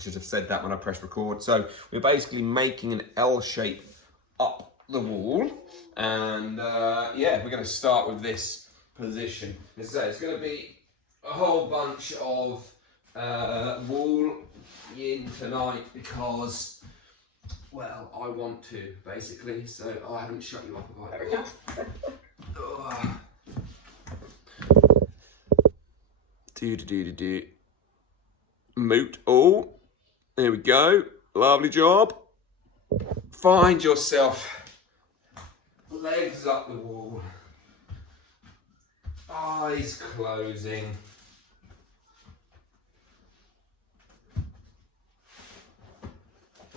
should have said that when I pressed record. So we're basically making an L shape up the wall. And yeah, we're going to start with this position. As I say, it's going to be a whole bunch of wall yin tonight because, well, I want to, basically. So I haven't shut you up about it. Do. Moot. Oh, there we go. Lovely job. Find yourself legs up the wall, eyes closing.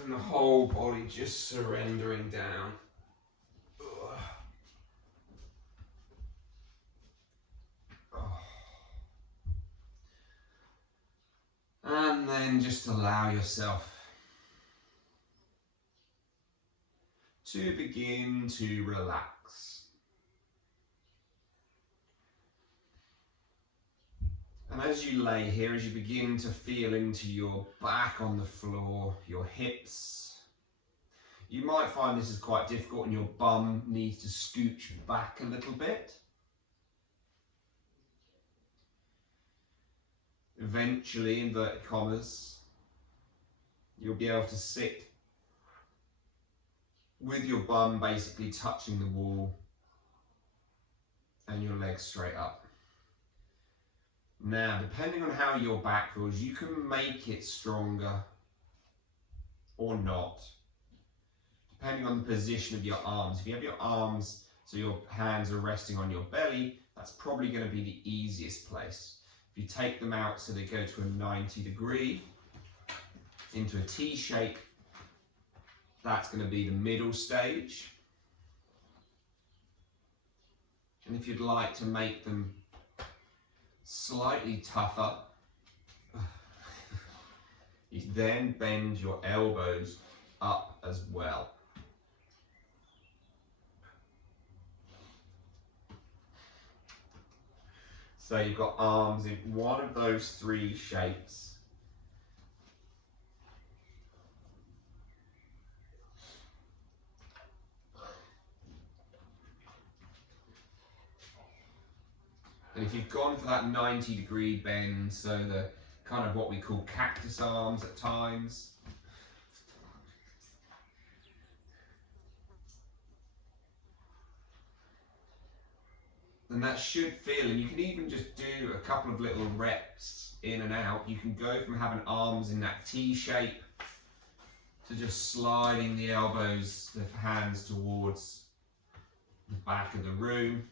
And the whole body just surrendering down. And then just allow yourself to begin to relax. And as you lay here, as you begin to feel into your back on the floor, your hips, you might find this is quite difficult and your bum needs to scooch back a little bit. Eventually, inverted commas, you'll be able to sit with your bum basically touching the wall and your legs straight up. Now, depending on how your back feels, you can make it stronger or not, depending on the position of your arms. If you have your arms so your hands are resting on your belly, that's probably going to be the easiest place. If you take them out so they go to a 90-degree, into a T shape, that's going to be the middle stage. And if you'd like to make them slightly tougher, you then bend your elbows up as well. So you've got arms in one of those three shapes. And if you've gone for that 90-degree bend, so the kind of what we call cactus arms at times, then that should feel, and you can even just do a couple of little reps in and out. You can go from having arms in that T shape to just sliding the elbows, the hands towards the back of the room.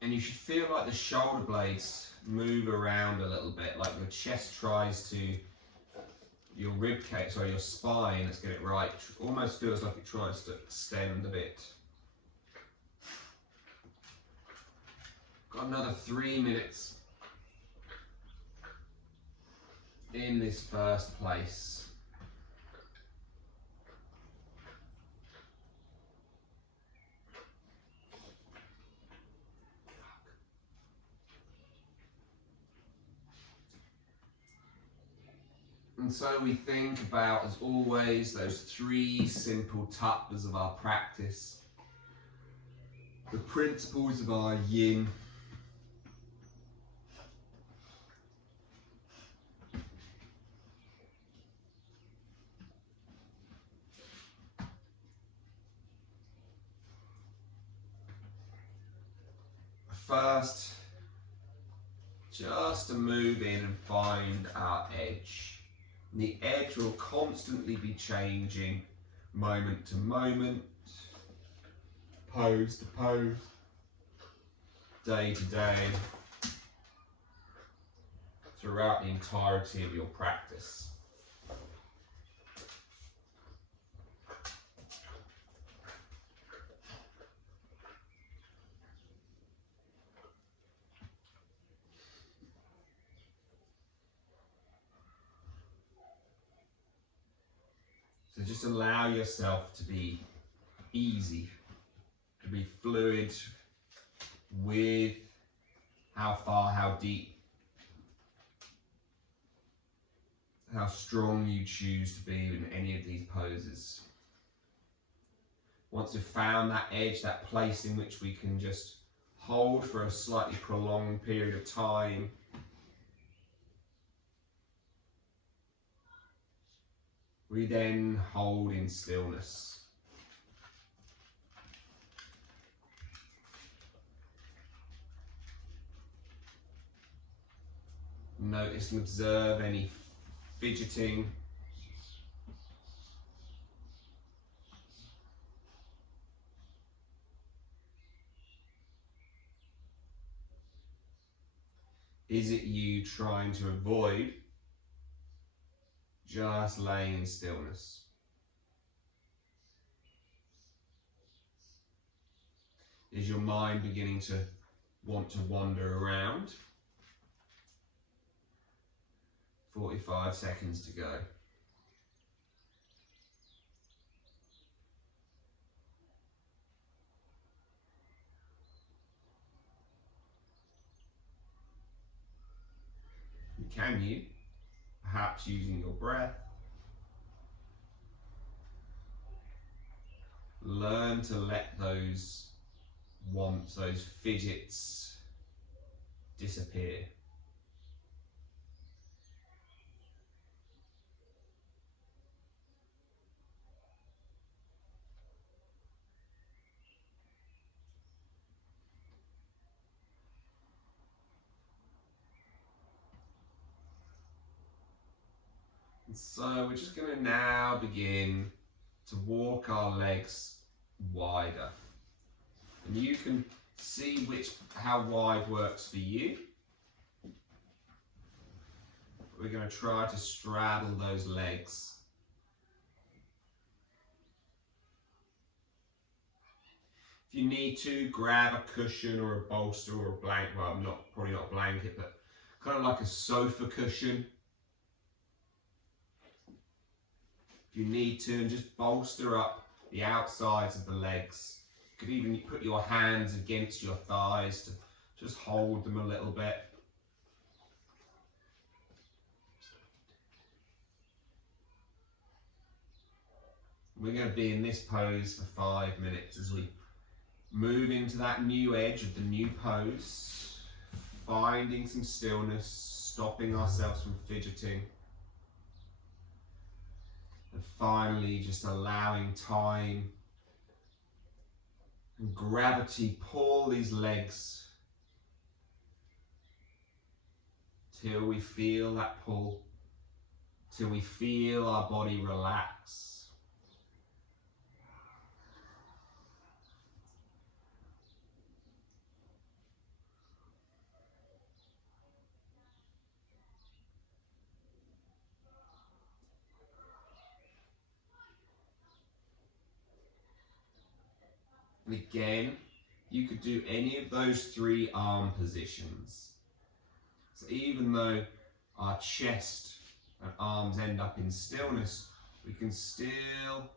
And you should feel like the shoulder blades move around a little bit, like your chest tries to, your rib cage, sorry, your spine, let's get it right, almost feels like it tries to extend a bit. Got another 3 minutes in this first place. And so we think about, as always, those 3 simple tattvas of our practice, the principles of our yin. First, just to move in and find our edge. The edge will constantly be changing moment to moment, pose to pose, day to day, throughout the entirety of your practice. So just allow yourself to be easy, to can be fluid with how far, how deep, how strong you choose to be in any of these poses. Once we've found that edge, that place in which we can just hold for a slightly prolonged period of time, we then hold in stillness. Notice and observe any fidgeting. Is it you trying to avoid just laying in stillness? Is your mind beginning to want to wander around? 45 seconds to go. Can you, perhaps using your breath, learn to let those wants, those fidgets disappear? And so we're just going to now begin to walk our legs wider. And you can see how wide works for you. We're going to try to straddle those legs. If you need to, grab a cushion or a bolster or a blanket, well, probably not a blanket, but kind of like a sofa cushion. If you need to, and just bolster up the outsides of the legs. You could even put your hands against your thighs to just hold them a little bit. We're going to be in this pose for 5 minutes as we move into that new edge of the new pose, finding some stillness, stopping ourselves from fidgeting. And finally, just allowing time and gravity pull these legs till we feel that pull, till we feel our body relax. And again, you could do any of those 3 arm positions. So even though our chest and arms end up in stillness, we can still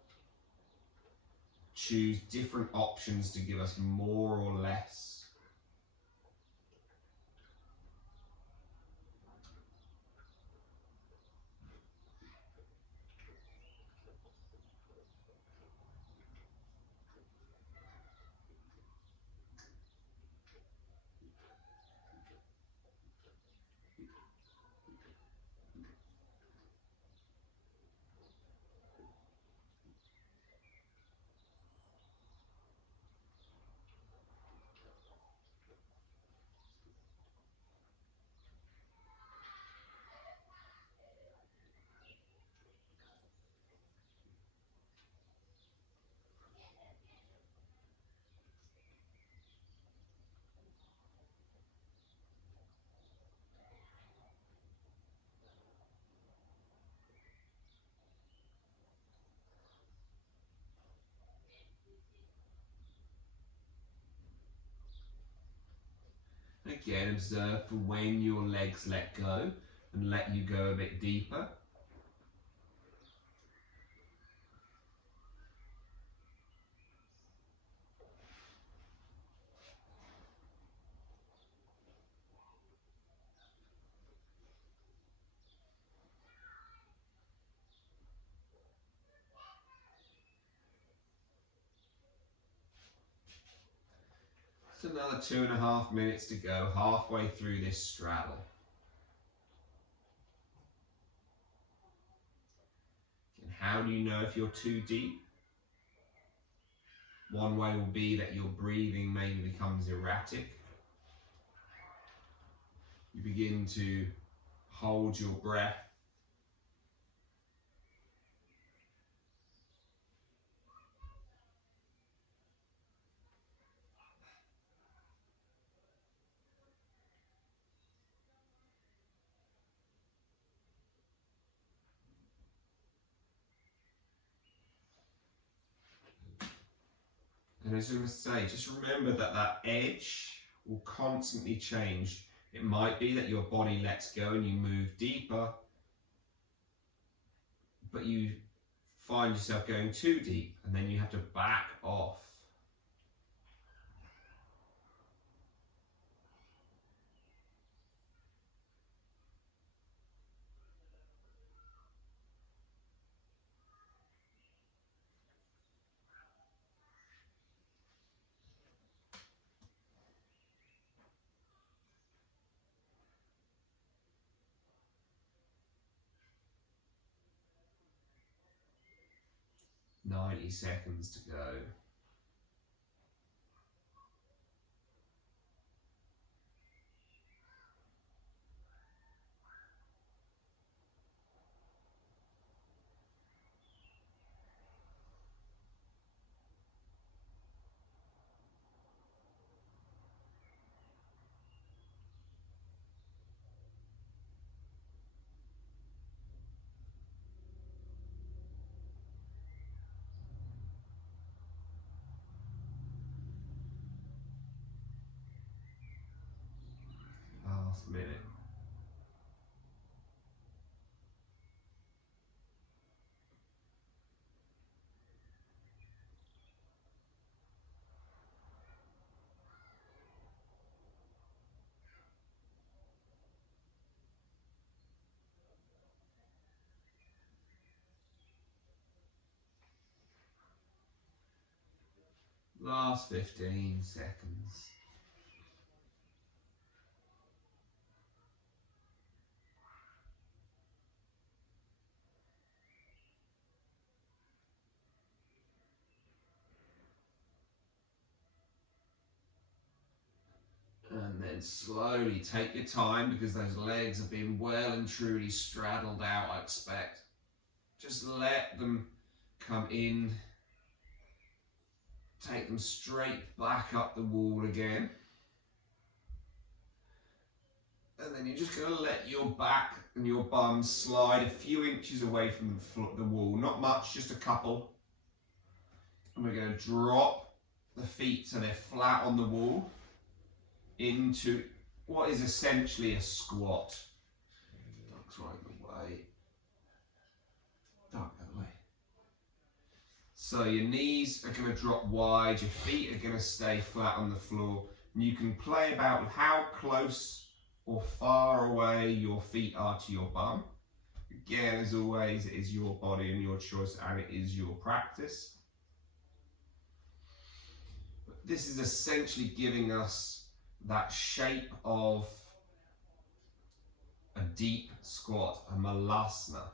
choose different options to give us more or less. Again, observe for when your legs let go and let you go a bit deeper. another 2.5 minutes to go, halfway through this straddle. And how do you know if you're too deep? One way will be that your breathing maybe becomes erratic. You begin to hold your breath. And as I was saying, just remember that that edge will constantly change. It might be that your body lets go and you move deeper, but you find yourself going too deep and then you have to back off. "90 seconds to go." Last minute. Last 15 seconds. And then slowly take your time, because those legs have been well and truly straddled out, I expect. Just let them come in. Take them straight back up the wall again. And then you're just going to let your back and your bum slide a few inches away from the wall. Not much, just a couple. And we're going to drop the feet so they're flat on the wall into what is essentially a squat. Duck's right away. Duck that way. So your knees are going to drop wide, your feet are going to stay flat on the floor. And you can play about with how close or far away your feet are to your bum. Again, as always, it is your body and your choice, and it is your practice. But this is essentially giving us that shape of a deep squat, a malasana.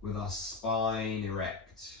With our spine erect.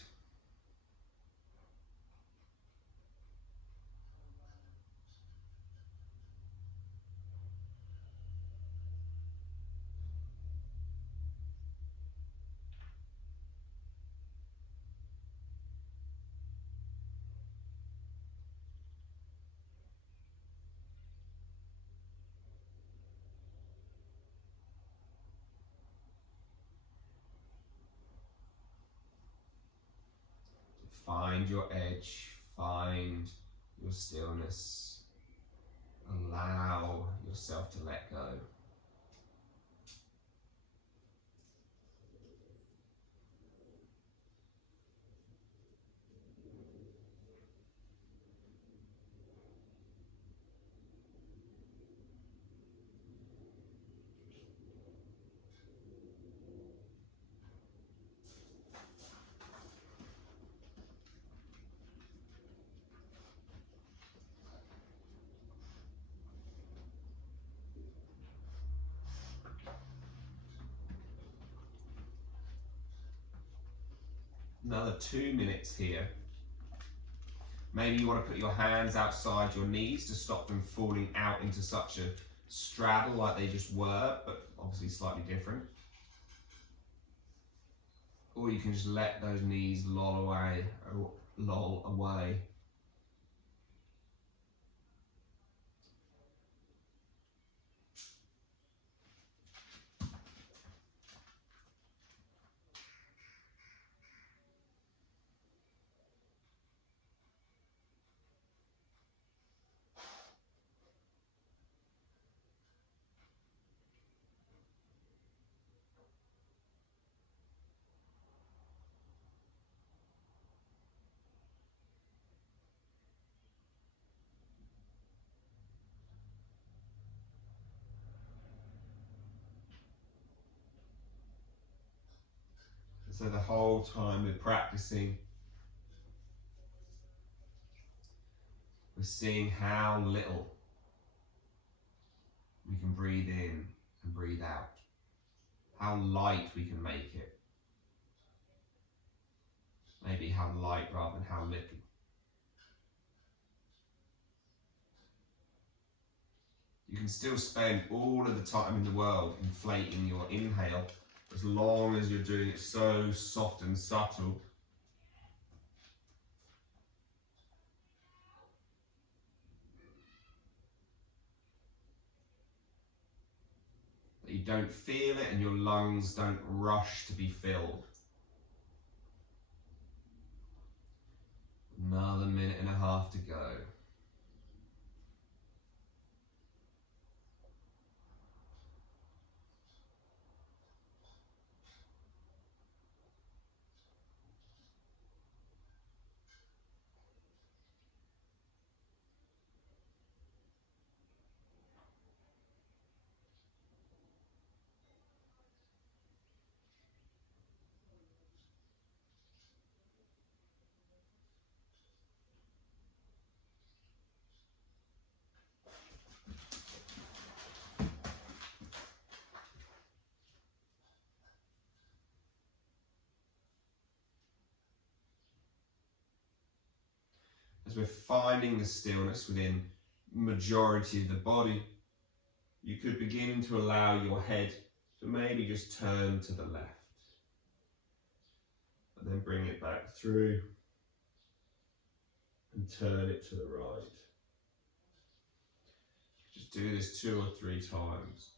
Find your edge, find your stillness, allow yourself to let go. another 2 minutes here. Maybe you want to put your hands outside your knees to stop them falling out into such a straddle like they just were, but obviously slightly different. Or you can just let those knees loll away. So the whole time we're practicing, we're seeing how little we can breathe in and breathe out, how light we can make it. Maybe how light rather than how little. You can still spend all of the time in the world inflating your inhale, as long as you're doing it so soft and subtle. That you don't feel it and your lungs don't rush to be filled. Another 1.5 minutes to go. As we're finding the stillness within majority of the body, you could begin to allow your head to maybe just turn to the left. And then bring it back through and turn it to the right. Just do this 2 or 3 times.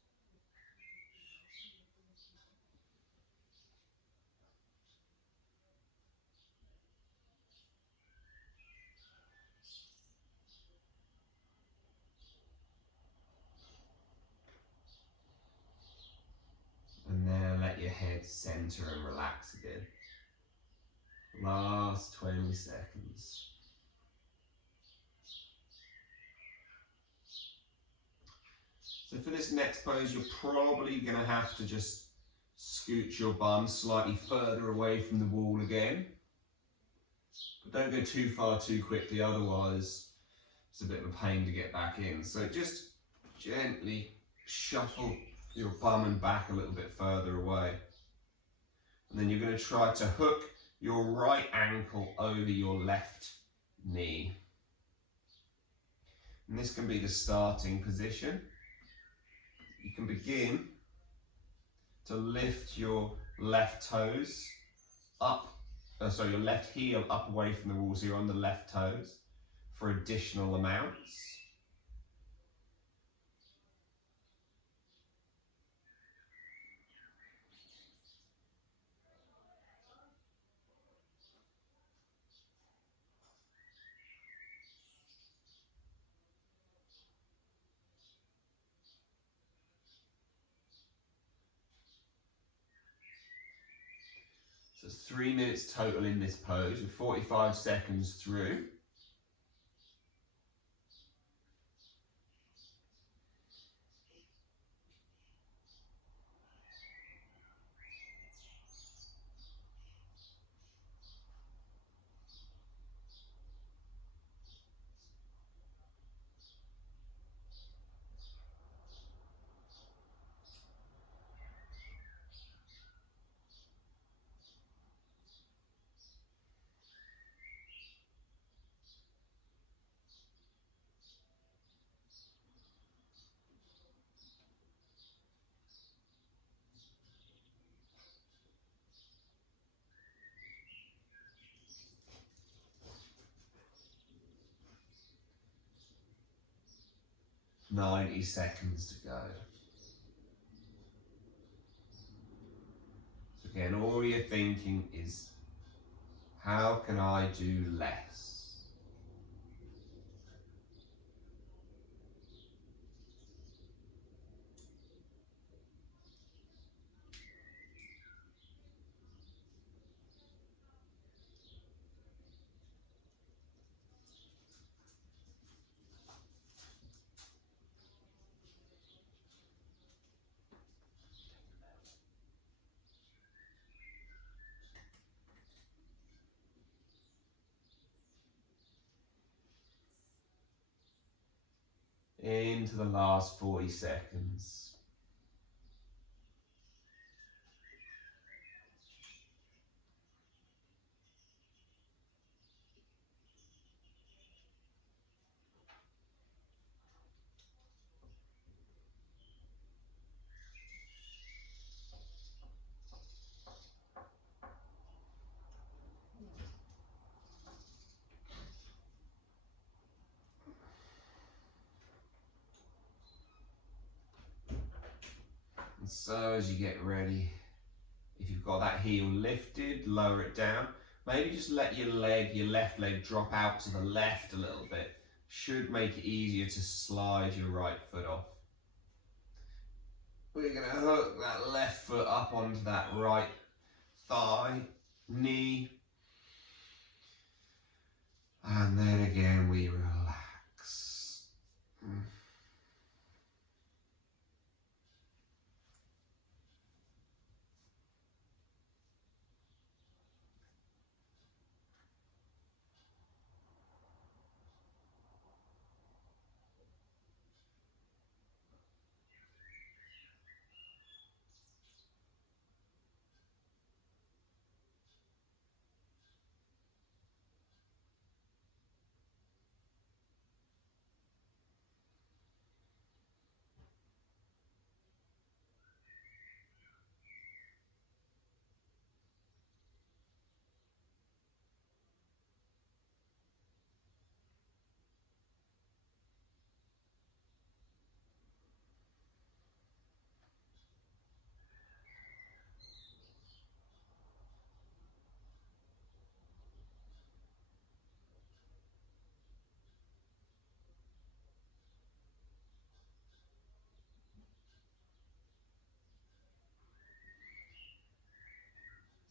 And then let your head center and relax again. Last 20 seconds. So for this next pose, you're probably going to have to just scoot your bum slightly further away from the wall again. But don't go too far too quickly, otherwise it's a bit of a pain to get back in. So just gently shuffle your bum and back a little bit further away. And then you're going to try to hook your right ankle over your left knee. And this can be the starting position. You can begin to lift your left toes up, your left heel up away from the wall, so you're on the left toes for additional amounts. So it's 3 minutes total in this pose with 45 seconds through. 90 seconds to go. So again, all you're thinking is, how can I do less? Into the last 40 seconds. And so as you get ready, if you've got that heel lifted, lower it down. Maybe just let your left leg drop out to the left a little bit. Should make it easier to slide your right foot off. We're going to hook that left foot up onto that right thigh, knee. And then again we relax.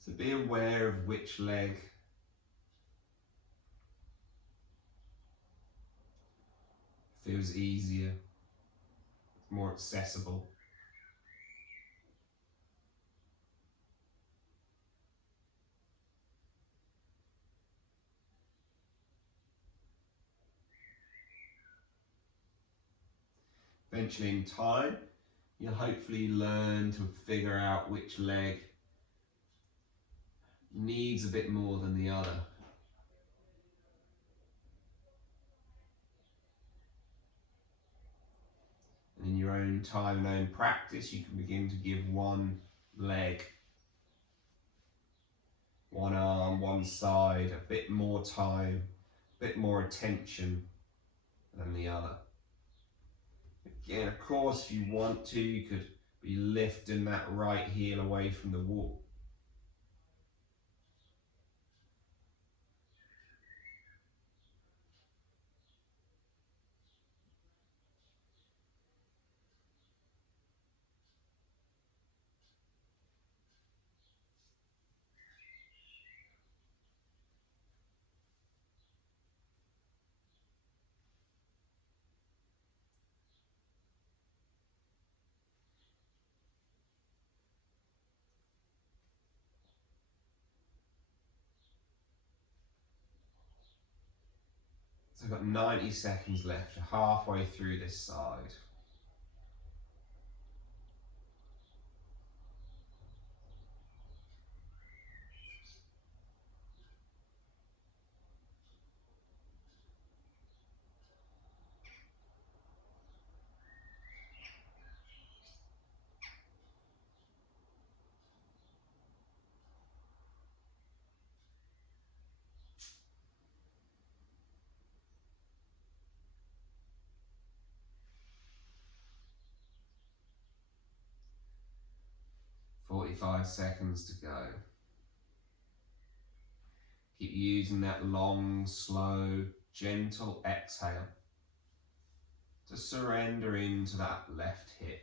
So be aware of which leg feels easier, more accessible. Eventually in time, you'll hopefully learn to figure out which leg needs a bit more than the other. And in your own time and own practice, you can begin to give one leg, one arm, one side, a bit more time, a bit more attention than the other. Again, of course, if you want to, you could be lifting that right heel away from the wall. So I've got 90 seconds left, halfway through this side. 45 seconds to go. Keep using that long, slow, gentle exhale to surrender into that left hip.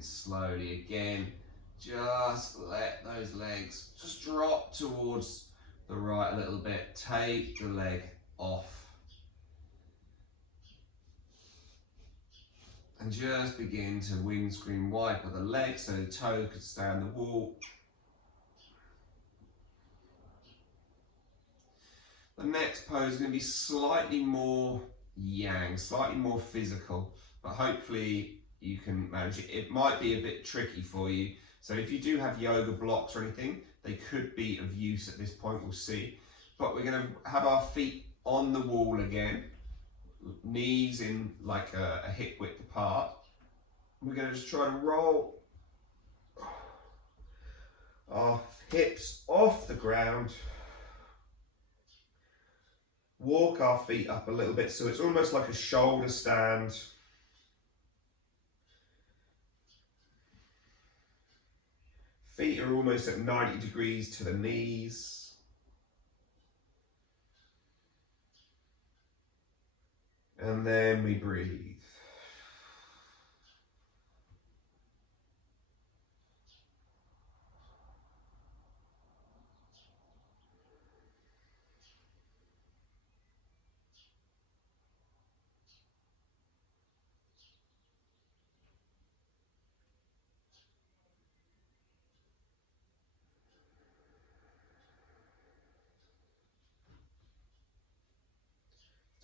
Slowly again, just let those legs just drop towards the right a little bit. Take the leg off. And just begin to windscreen wiper the leg so the toe could stay on the wall. The next pose is going to be slightly more yang, slightly more physical, but hopefully you can manage it. It might be a bit tricky for you. So if you do have yoga blocks or anything, they could be of use at this point, we'll see. But we're going to have our feet on the wall again, knees in like a hip width apart. We're going to just try to roll our hips off the ground. Walk our feet up a little bit so it's almost like a shoulder stand. Feet are almost at 90 degrees to the knees. And then we breathe.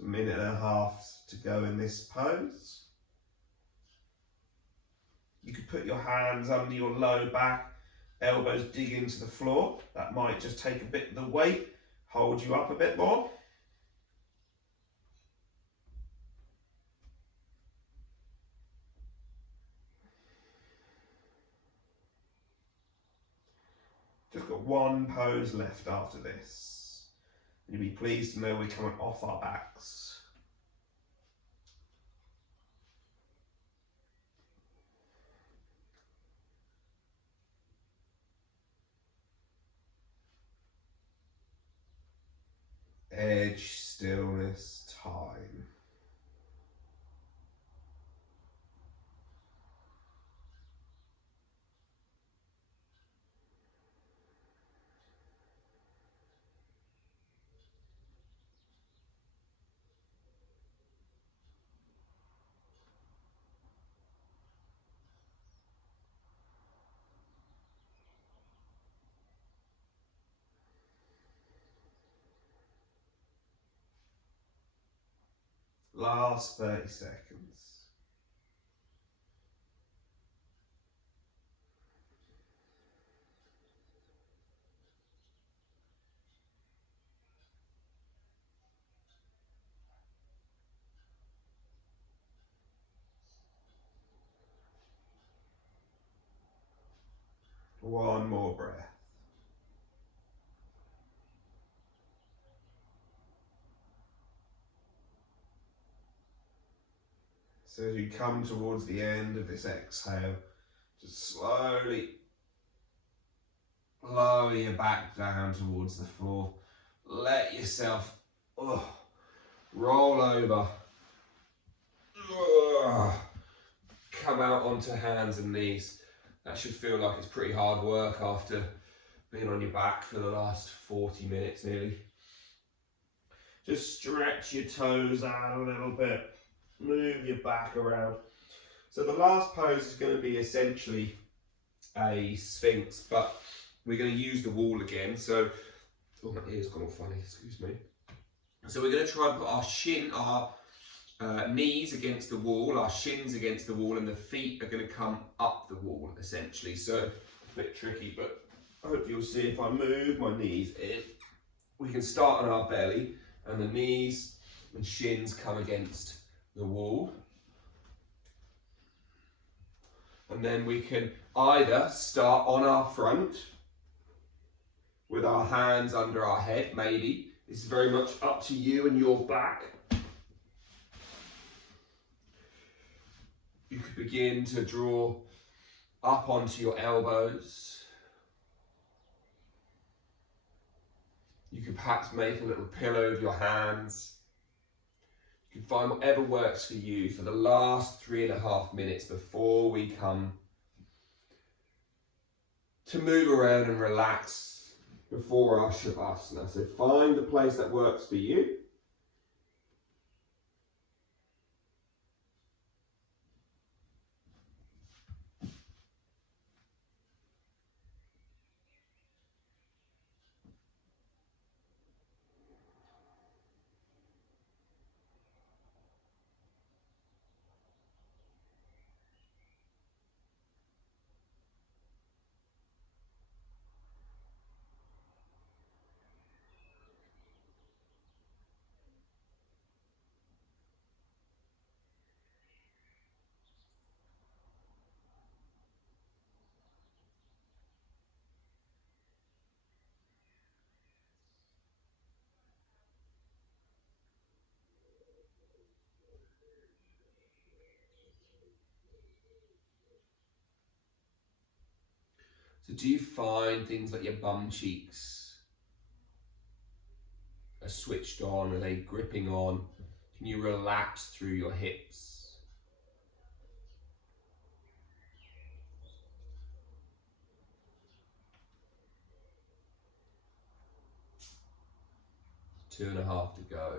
A minute and a half to go in this pose. You could put your hands under your low back, elbows dig into the floor. That might just take a bit of the weight, hold you up a bit more. Just got one pose left after this. You'll be pleased to know we're coming off our backs. Edge, stillness, time. Last 30 seconds. One more breath. So as you come towards the end of this exhale, just slowly lower your back down towards the floor. Let yourself roll over. Come out onto hands and knees. That should feel like it's pretty hard work after being on your back for the last 40 minutes nearly. Just stretch your toes out a little bit. Move your back around. So the last pose is going to be essentially a sphinx, but we're going to use the wall again. So, oh, my ear's gone all funny, excuse me. So we're going to try and put our knees against the wall, our shins against the wall, and the feet are going to come up the wall, essentially. So, a bit tricky, but I hope you'll see if I move my knees in, we can start on our belly, and the knees and shins come against the wall. And then we can either start on our front, with our hands under our head, maybe. This is very much up to you and your back. You could begin to draw up onto your elbows. You could perhaps make a little pillow of your hands. You can find whatever works for you for the last 3.5 minutes before we come to move around and relax before our Shavasana. So find the place that works for you. So do you find things like your bum cheeks are switched on? Are they gripping on? Can you relax through your hips? Two and a half to go.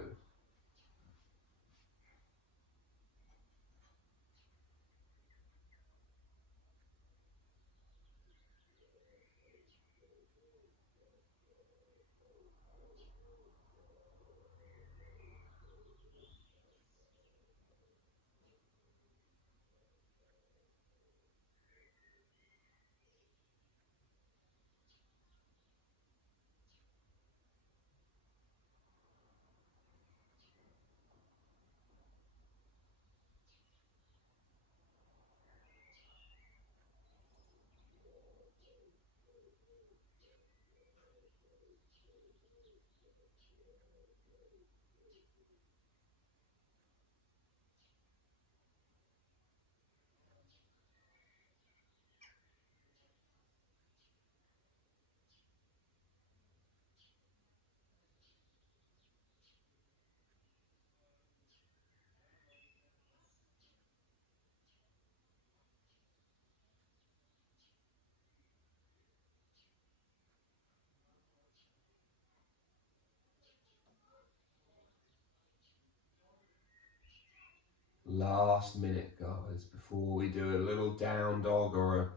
Last minute, guys, before we do a little down dog or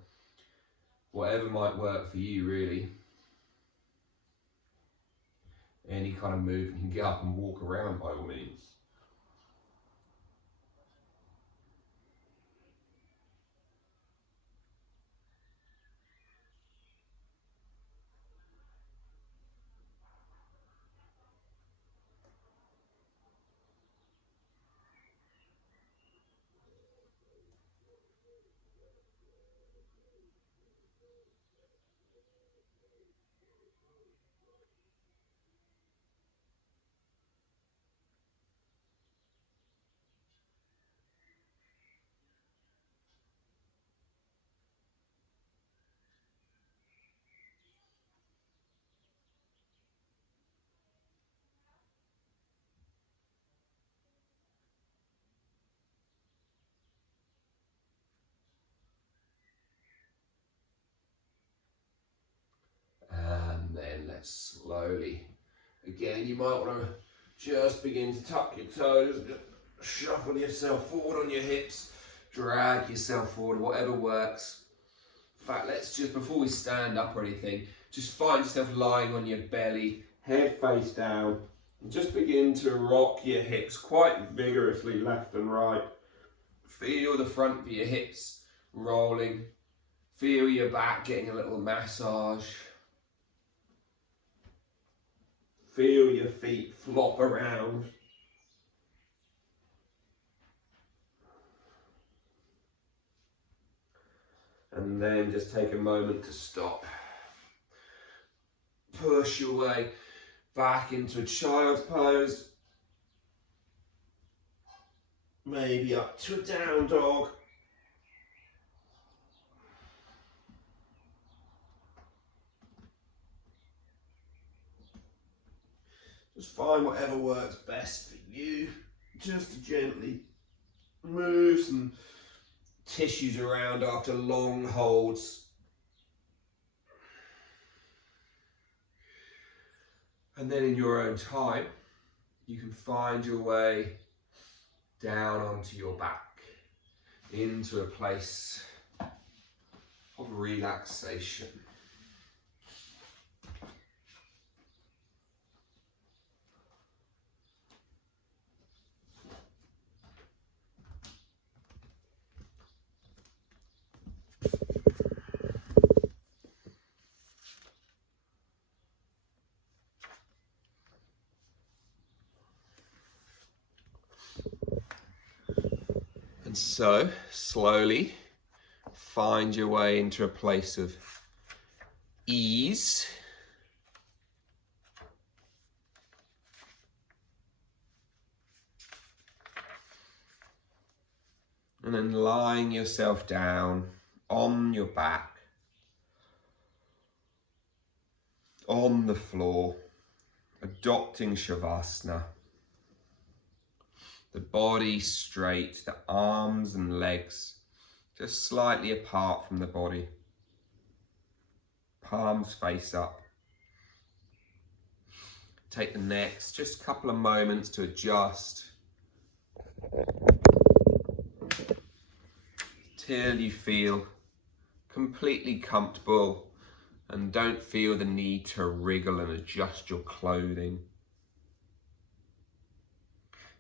whatever might work for you, really. Any kind of movement, you can get up and walk around by all means. And then let's slowly, again, you might want to just begin to tuck your toes, just shuffle yourself forward on your hips, drag yourself forward, whatever works. In fact, let's just, before we stand up or anything, just find yourself lying on your belly, head face down, Just begin to rock your hips quite vigorously left and right. Feel the front of your hips rolling. Feel your back getting a little massage. Feel your feet flop around. And then just take a moment to stop. Push your way back into a child's pose. Maybe up to a down dog. Just find whatever works best for you. Just to gently move some tissues around after long holds. And then in your own time, you can find your way down onto your back, into a place of relaxation. And so, slowly find your way into a place of ease. And then lying yourself down on your back, on the floor, adopting Shavasana. The body straight, the arms and legs just slightly apart from the body. Palms face up. Take the next just a couple of moments to adjust till you feel completely comfortable and don't feel the need to wriggle and adjust your clothing.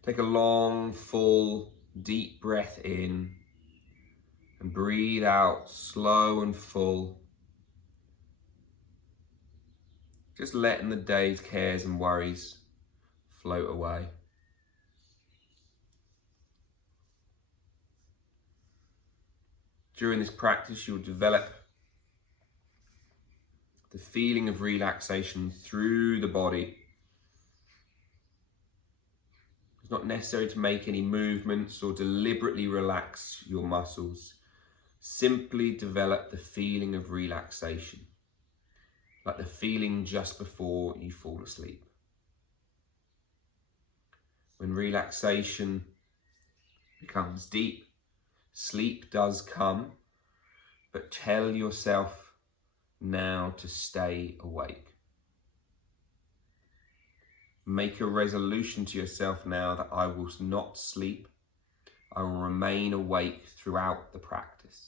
Take a long, full, deep breath in and breathe out slow and full. Just letting the day's cares and worries float away. During this practice, you'll develop the feeling of relaxation through the body. It's not necessary to make any movements or deliberately relax your muscles. Simply develop the feeling of relaxation, like the feeling just before you fall asleep. When relaxation becomes deep, sleep does come, but tell yourself now to stay awake. Make a resolution to yourself now that I will not sleep. I will remain awake throughout the practice.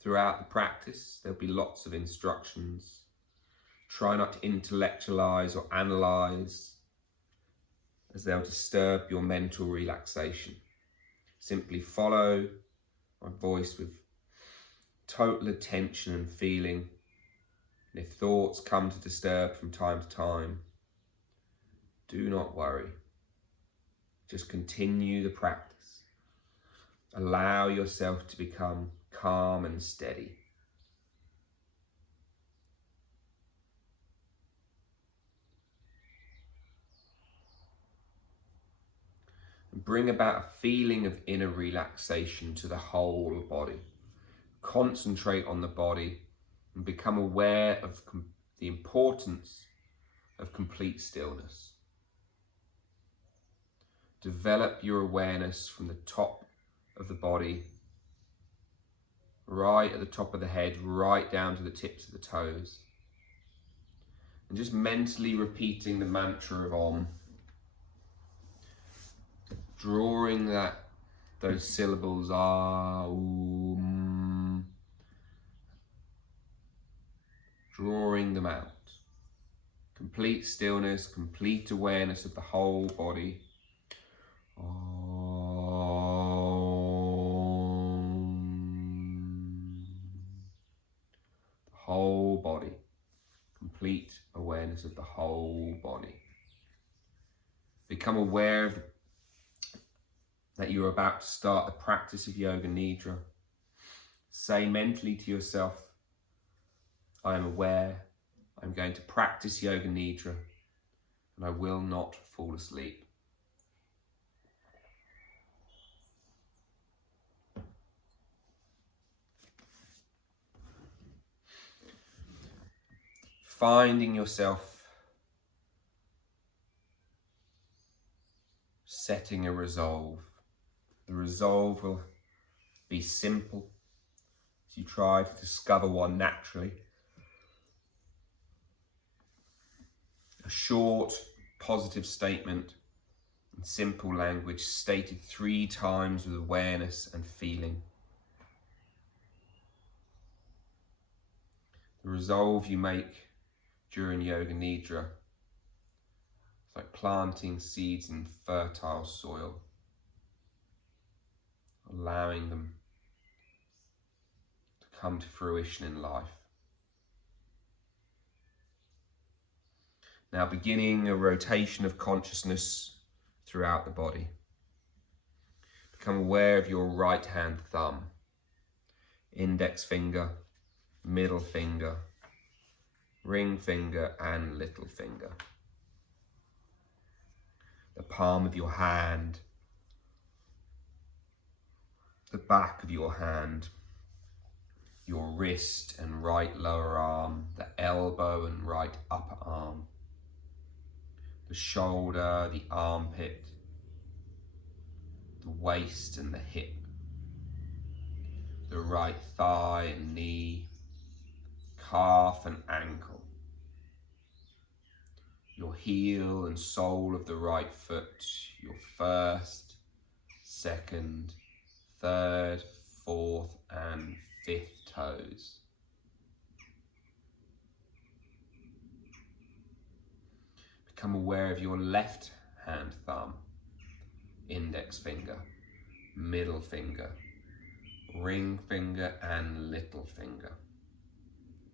Throughout the practice, there'll be lots of instructions. Try not to intellectualize or analyze, as they'll disturb your mental relaxation. Simply follow my voice with total attention and feeling. And if thoughts come to disturb from time to time, do not worry. Just continue the practice. Allow yourself to become calm and steady. Bring about a feeling of inner relaxation to the whole body. Concentrate on the body and become aware of the importance of complete stillness. Develop your awareness from the top of the body, right at the top of the head, right down to the tips of the toes. And just mentally repeating the mantra of Om. drawing those syllables drawing them out. Complete stillness, complete awareness of the whole body. The whole body. Complete awareness of the whole body. Become aware that you're about to start the practice of Yoga Nidra. Say mentally to yourself, I am aware, I'm going to practice Yoga Nidra, and I will not fall asleep. Finding yourself setting a resolve. The resolve will be simple as you try to discover one naturally. A short, positive statement in simple language stated 3 times with awareness and feeling. The resolve you make during Yoga Nidra is like planting seeds in fertile soil, allowing them to come to fruition in life. Now beginning a rotation of consciousness throughout the body. Become aware of your right hand thumb, index finger, middle finger, ring finger and little finger. The palm of your hand, the back of your hand, your wrist and right lower arm, the elbow and right upper arm, the shoulder, the armpit, the waist and the hip, the right thigh and knee, calf and ankle, your heel and sole of the right foot, your first, second, third, fourth and fifth toes. Become aware of your left hand thumb, index finger, middle finger, ring finger and little finger,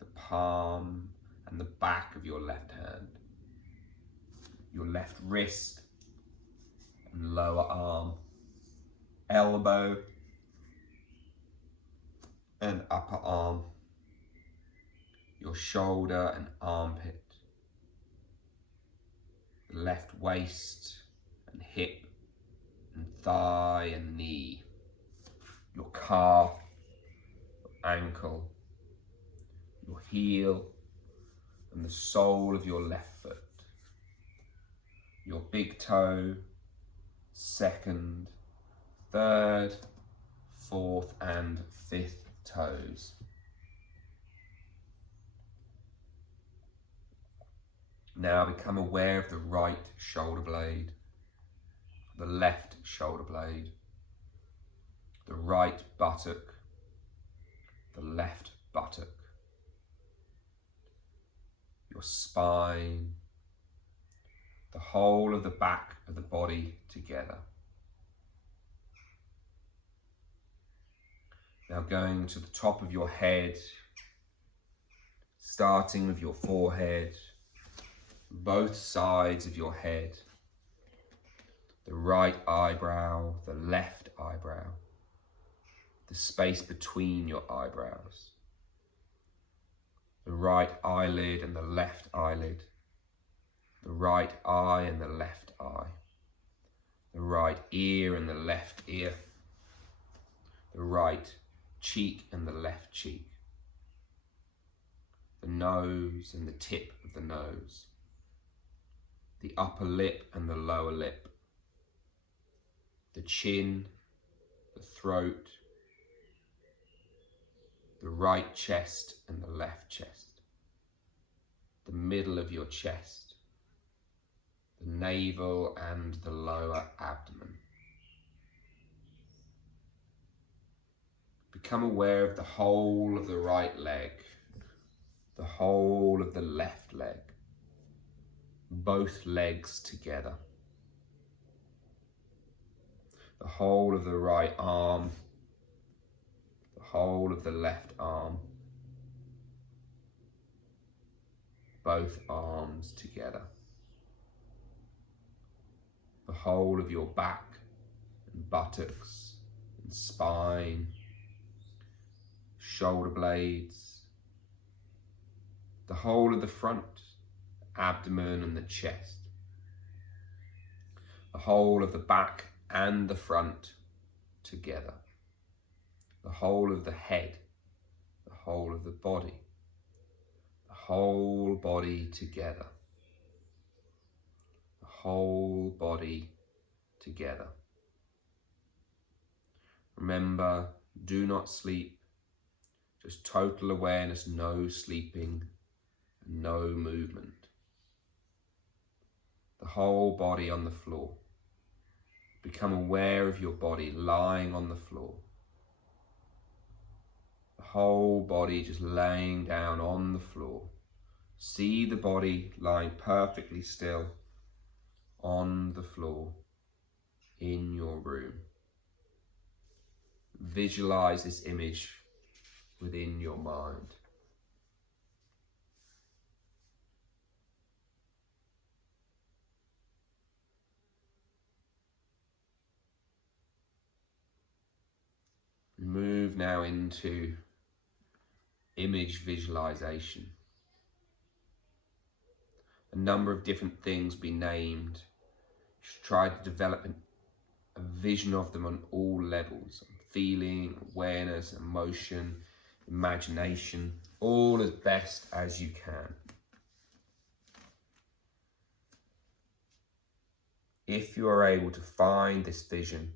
the palm and the back of your left hand, your left wrist and lower arm, elbow and upper arm, your shoulder and armpit, the left waist and hip and thigh and knee, your calf, your ankle, your heel and the sole of your left foot, your big toe, second, third, fourth and fifth toes. Now become aware of the right shoulder blade, the left shoulder blade, the right buttock, the left buttock, your spine, the whole of the back of the body together. Now going to the top of your head, starting with your forehead, both sides of your head, the right eyebrow, the left eyebrow, the space between your eyebrows, the right eyelid and the left eyelid, the right eye and the left eye, the right ear and the left ear, the right cheek and the left cheek, the nose and the tip of the nose, the upper lip and the lower lip, the chin, the throat, the right chest and the left chest, the middle of your chest, the navel and the lower abdomen, Become aware of the whole of the right leg, the whole of the left leg, both legs together, the whole of the right arm, the whole of the left arm, both arms together, the whole of your back and buttocks and spine, shoulder blades, the whole of the front, abdomen and the chest, the whole of the back and the front together, the whole of the head, the whole of the body, the whole body together, the whole body together. Remember, do not sleep, just total awareness, no sleeping, no movement. The whole body on the floor. Become aware of your body lying on the floor. The whole body just laying down on the floor. See the body lying perfectly still on the floor in your room. Visualize this image within your mind. Move now into image visualization. A number of different things be named. You should try to develop a vision of them on all levels. Feeling, awareness, emotion, imagination, all as best as you can. If you are able to find this vision,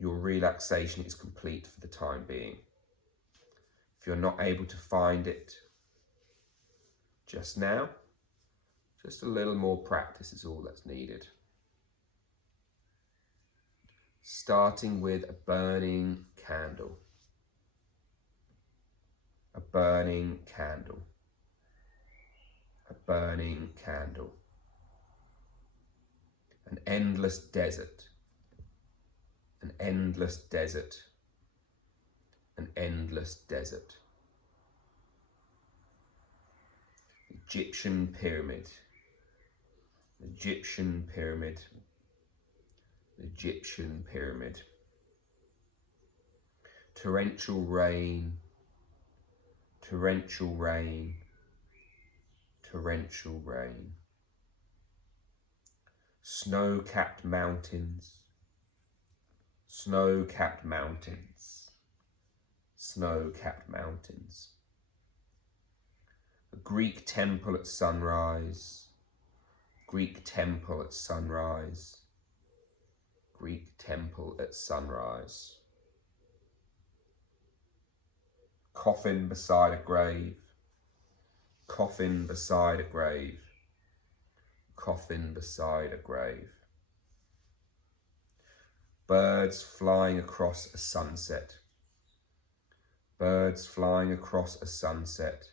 your relaxation is complete for the time being. If you're not able to find it just now, just a little more practice is all that's needed. Starting with a burning candle. A burning candle. A burning candle. An endless desert. An endless desert. An endless desert. Egyptian pyramid. Egyptian pyramid. Egyptian pyramid. Torrential rain. Torrential rain. Torrential rain. Snow-capped mountains. Snow-capped mountains. Snow-capped mountains. A Greek temple at sunrise. Greek temple at sunrise. Greek temple at sunrise. Coffin beside a grave. Coffin beside a grave. Coffin beside a grave. Birds flying across a sunset. Birds flying across a sunset.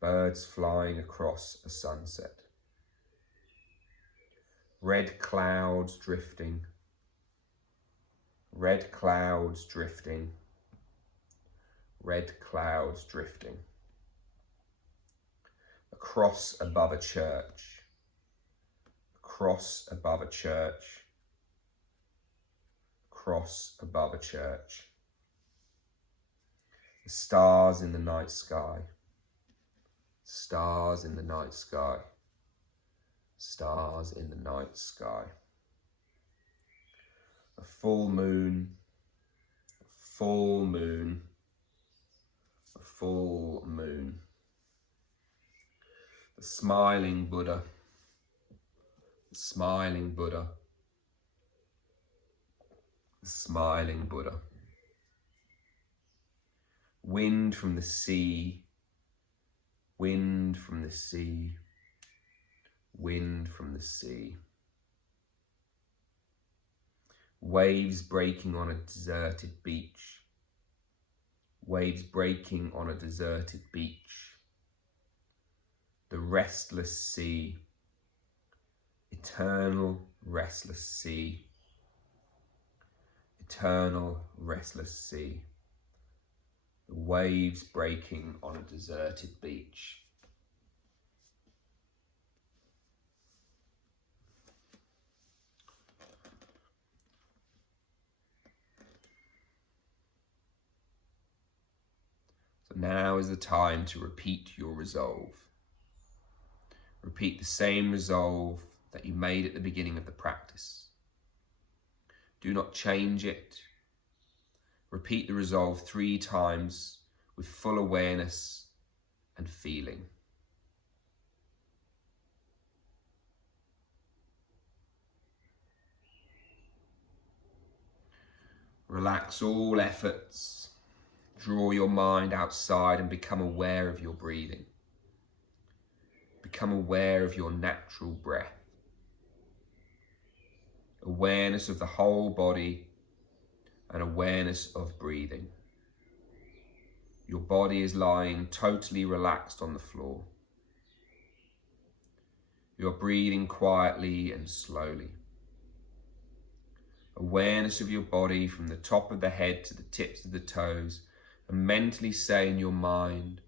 Birds flying across a sunset. Red clouds drifting. Red clouds drifting. Red clouds drifting. A cross above a church. A cross above a church. Cross above a church. The stars in the night sky. Stars in the night sky. Stars in the night sky. A full moon. A full moon. A full moon. The smiling Buddha. The smiling Buddha. The smiling Buddha. Wind from the sea. Wind from the sea. Wind from the sea. Waves breaking on a deserted beach. Waves breaking on a deserted beach. The restless sea. Eternal restless sea. Eternal restless sea. The waves breaking on a deserted beach. So now is the time to repeat your resolve. Repeat the same resolve that you made at the beginning of the practice. Do not change it. Repeat the resolve 3 times with full awareness and feeling. Relax all efforts. Draw your mind outside and become aware of your breathing. Become aware of your natural breath. Awareness of the whole body and awareness of breathing. Your body is lying totally relaxed on the floor. You're breathing quietly and slowly. Awareness of your body from the top of the head to the tips of the toes, and mentally say in your mind,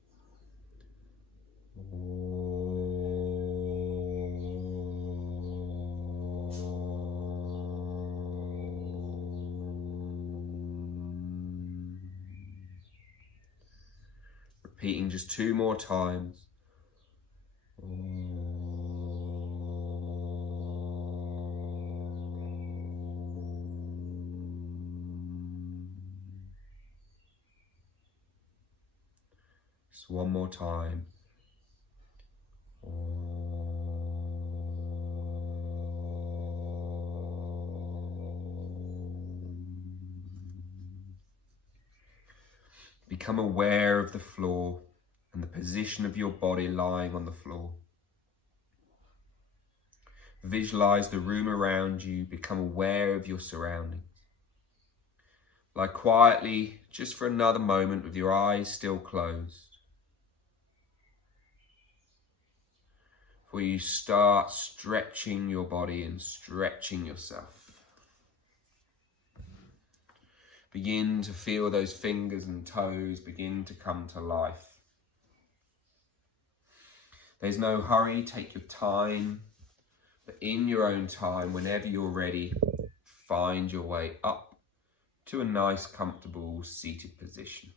repeating just 2 more times. Just 1 more time. Become aware of the floor and the position of your body lying on the floor. Visualize the room around you. Become aware of your surroundings. Lie quietly just for another moment with your eyes still closed. Before you start stretching your body and stretching yourself. Begin to feel those fingers and toes begin to come to life. There's no hurry, take your time, but in your own time, whenever you're ready, find your way up to a nice, comfortable seated position.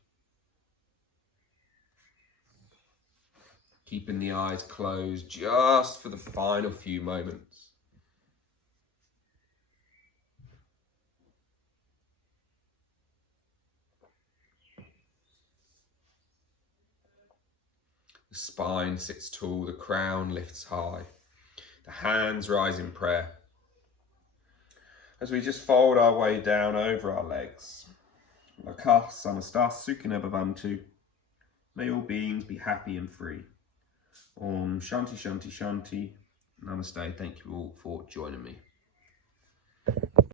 Keeping the eyes closed just for the final few moments. The spine sits tall, the crown lifts high. The hands rise in prayer. As we just fold our way down over our legs. Lakah Samastha Sukhina Bhavantu. May all beings be happy and free. Om Shanti Shanti Shanti. Namaste. Thank you all for joining me.